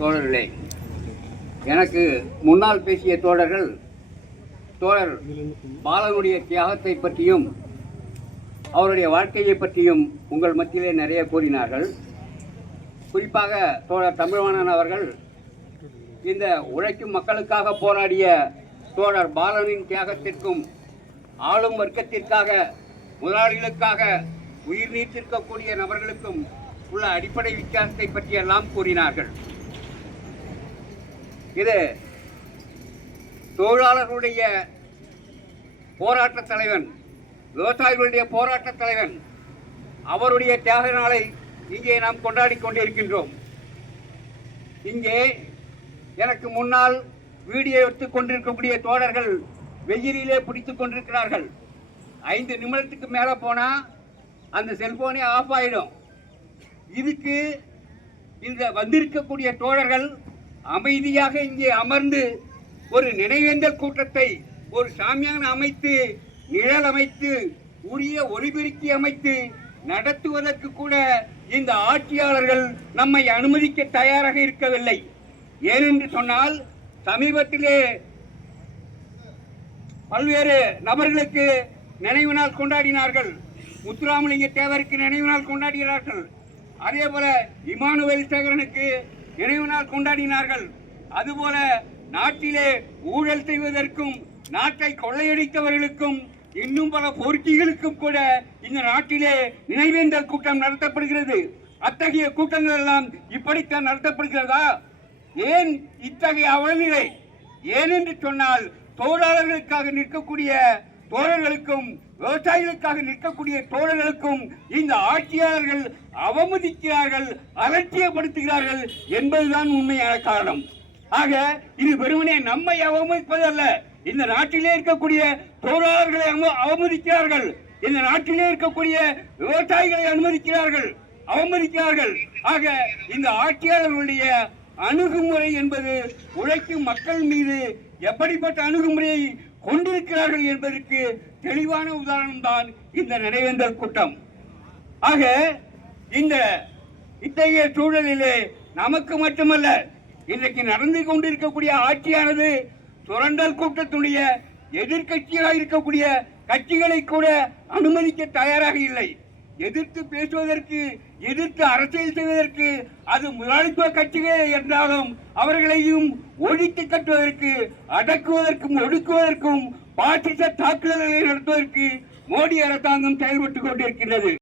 தோழர்களே, எனக்கு முன்னால் பேசிய தோழர் பாலனுடைய தியாகத்தை பற்றியும் அவருடைய வாழ்க்கையை பற்றியும் உங்கள் மத்தியிலே நிறைய கூறினார்கள். குறிப்பாக தோழர் தமிழ்வாணன் அவர்கள் இந்த உழைக்கும் மக்களுக்காக போராடிய தோழர் பாலனின் தியாகத்திற்கும் ஆளும் வர்க்கத்திற்காக முதலாளிகளுக்காக உயிர் நீத்திருக்கக்கூடிய நபர்களுக்கும் உள்ள அடிப்படை வித்தியாசத்தை பற்றியெல்லாம் கூறினார்கள். இது தொழிலாளர்களுடைய போராட்ட தலைவன், விவசாயிகளுடைய போராட்ட தலைவன், அவருடைய தியாக நாளை இங்கே நாம் கொண்டாடி கொண்டிருக்கின்றோம். இங்கே எனக்கு முன்னால் வீடியோ எடுத்துக் கொண்டிருக்கக்கூடிய தோழர்கள் வெயிலிலே பிடித்துக் கொண்டிருக்கிறார்கள். 5 நிமிடத்துக்கு மேலே போனால் அந்த செல்போனே ஆஃப் ஆகிடும். இதுக்கு இந்த வந்திருக்கக்கூடிய தோழர்கள் அமைதியாக இங்கே அமர்ந்து ஒரு நினைவேந்தல் கூட்டத்தை ஒரு சாமியான அமைத்து நிழல் அமைத்து உரிய ஒளிபெருக்கி அமைத்து நடத்துவதற்கு கூட இந்த ஆட்சியாளர்கள் நம்மை அனுமதிக்க தயாராக இருக்கவில்லை. ஏனென்று சொன்னால் சமீபத்திலே பல்வேறு நபர்களுக்கு நினைவு நாள் கொண்டாடினார்கள். முத்துராமலிங்க தேவருக்கு நினைவு நாள் கொண்டாடினார்கள். அதே போல இமானுவேல் சேகரனுக்கு நினைவு நாள் கொண்டாடினார்கள். அதுபோல நாட்டிலே ஊழல் செய்வதற்கும் நாட்டை கொள்ளையடித்தவர்களுக்கும் இன்னும் பல பொறுக்கிகளுக்கும் கூட இந்த நாட்டிலே நினைவேந்தல் கூட்டம் நடத்தப்படுகிறது. அத்தகைய கூட்டங்கள் எல்லாம் இப்படித்தான் நடத்தப்படுகிறதா? ஏன் இத்தகைய அவலநிலை? ஏனென்று சொன்னால் தொழிலாளர்களுக்காக நிற்கக்கூடிய தோழர்களுக்கும் விவசாயிகளுக்காக நிற்கக்கூடிய தோழர்களுக்கும் இந்த ஆட்சியாளர்கள் அவமதிக்கிறார்கள், அலட்சியப்படுத்துகிறார்கள் என்பதுதான் உண்மையான காரணம். ஆக இது வெறுமனே நம்மை அவமதிப்பதல்ல, இந்த நாட்டிலே இருக்கக்கூடிய தொழிலாளர்களை அவமதிக்கிறார்கள், இந்த நாட்டிலே இருக்கக்கூடிய விவசாயிகளை அவமதிக்கிறார்கள். ஆக இந்த ஆட்சியாளர்களுடைய அணுகுமுறை என்பது உழைக்கும் மக்கள் மீது எப்படிப்பட்ட அணுகுமுறையை கொண்டிருக்கிறார்கள் என்பதற்கு தெளிவான உதாரணம் தான் இந்த நினைவேந்தல் கூட்டம். ஆக இந்த இத்தகைய சூழலிலே நமக்கு மட்டுமல்ல, இன்றைக்கு நடந்து கொண்டிருக்கக்கூடிய ஆட்சியானது சுரண்டல் கூட்டத்துடைய எதிர்கட்சியாக இருக்கக்கூடிய கட்சிகளை கூட அனுமதிக்க தயாராக இல்லை. எதிர்த்து பேசுவதற்கு, எதிர்த்து அரசியல் செய்வதற்கு அது முதலாளித்துவ கட்சிகளே என்றாலும் அவர்களையும் ஒழித்து கட்டுவதற்கு, அடக்குவதற்கும் ஒடுக்குவதற்கும் பாசிச தாக்குதல்களை நடத்துவதற்கு மோடி அரசாங்கம் செயல்பட்டுக் கொண்டிருக்கிறது.